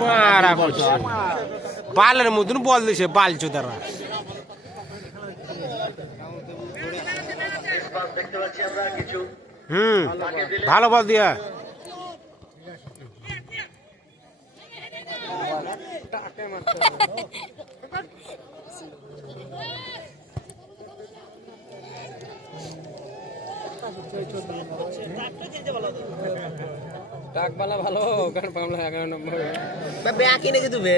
মারা করছে বালের মতন বল দিছে বালচু তারা ভালো বল দিয়া ডাকবালা ভালো গান পামলা 11 নম্বর ব্যাক কিনে কি দিবে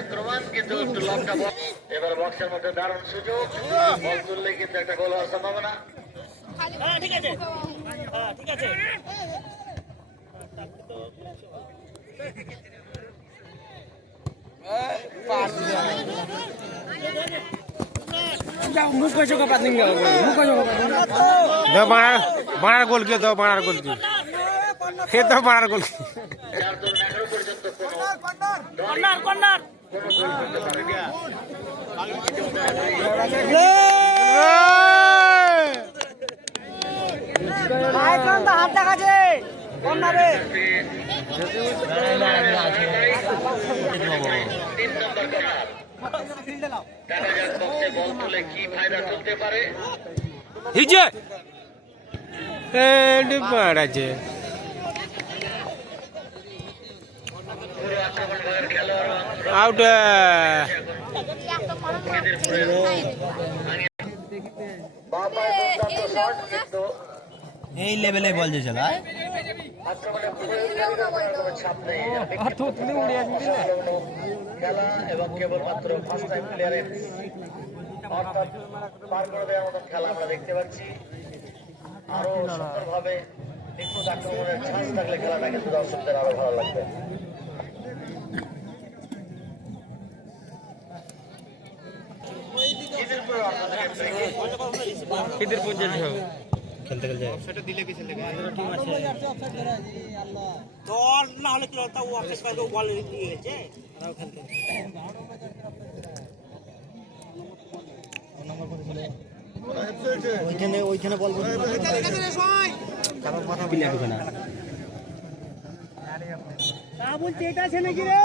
আক্রমণ কিন্তু একটু লম্বা বল এবার বক্সের মধ্যে দারুণ সুযোগ বল তুললে কিন্তু একটা গোল হওয়ার সম্ভাবনা ঠিক আছে ঠিক আছে মুখ চোখা পাতিং গেল মুখ চোখা পাতিং দাও বানার গোল কে দাও বানার গোল কি হে দাও বানার গোল চার দল এখনো পর্যন্ত কর্নার কর্নার হাত দেখাচ্ছে কর্নারে 3 নম্বর কর্নার দেখা যাক বক্সে বল তুলে কি ফায়দা তুলতে পারে হিজে এন্ড মারাছে পুরো আক্রমণ ভাগের খেলোয়াড় আউট এই লেভেলে বল যে চলা খেলা এবং কেবলমাত্র ফার্স্ট টাইম প্লেয়ারের অর্থাৎ পার করে দেওয়ার মতো খেলা আমরা দেখতে পাচ্ছি আরো সুন্দরভাবে নিখুঁত আক্রমণের চান্স থাকলে খেলাটা কিন্তু দর্শকদের আরো ভালো লাগবে খেলতে খেলতে দল না হলে কি হতো ও অফিস করে বল নিয়ে গেছে আর খেলতে ওইখানে বল কথা প্লেয়ার ঢুকে না বলছে এটা আছে নাকি রে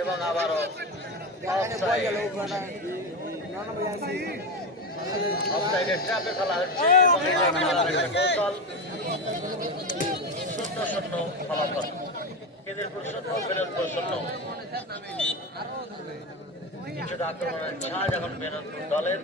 এবং আবারও অফসাইডের ট্র্যাপে ফেলা হচ্ছে কৌশল 0-0 ফলাফল খিদিরপুর 0 বিনোদপুর 0 কিছুটা আক্রমণের ঝাঁজ এখন বিনোদপুর দলের